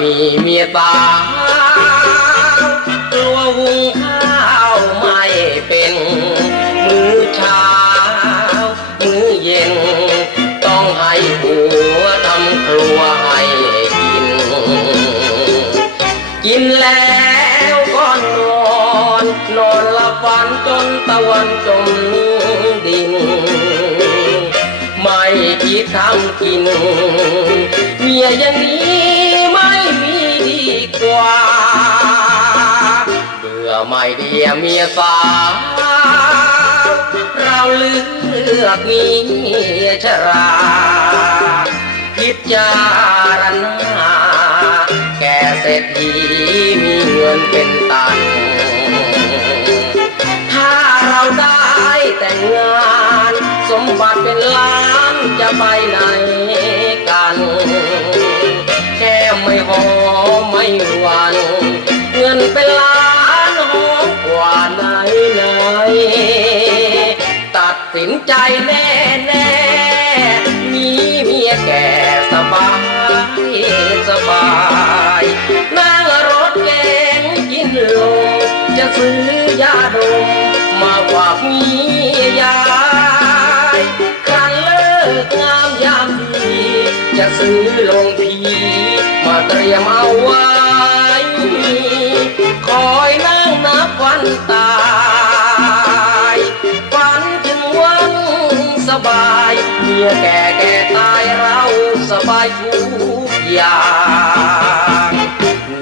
มีเมียตาวกลัวหุงข้าวไม่เป็นมื้อเช้า มื้อเย็น ต้องให้ผัวทำครัวให้กิน กินแล้วก็นอน นอนหลับฝันจนตะวันจมดิน ไม่คิดทำกิน เมียอย่างนี้ กว่า เบื่อไม่เดียเมียสาเราเลือกมีชราพิจารณาแก่เศรษฐีมีเงินเป็นตันถ้าเราได้แต่งงาน สมบัติเป็นล้านจะไปไหน กว่าไหนไหนตัดสินใจแน่แน่มีเมียแก่สบายสบายนั่งรถเก๋งกินลมจะซื้อยาดมมาฝากเมียยายครั้นเลิกงามยามดีจะซื้อลงพีมาเตรียมเอาไว้ ตายฝันถึงวันสบายเมียแก่แก่ตายเราสบายทุกอย่าง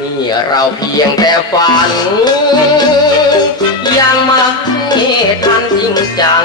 นี่เราเพียงแต่ฝัน ยังมาให้ทันจริงจัง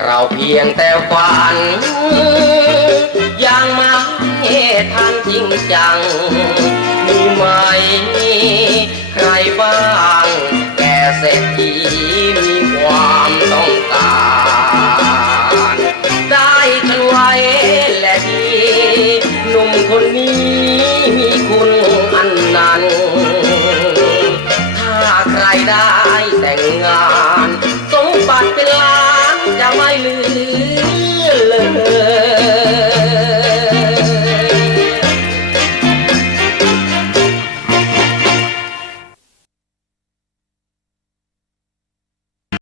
เราเพียงแต่ฝัน ยังไมาให้ทันจริงจัง มีไหม ใครบ้างแก่เศรษฐีมีความต้องการได้ฉันไว้และดีหนุ่มคนนี้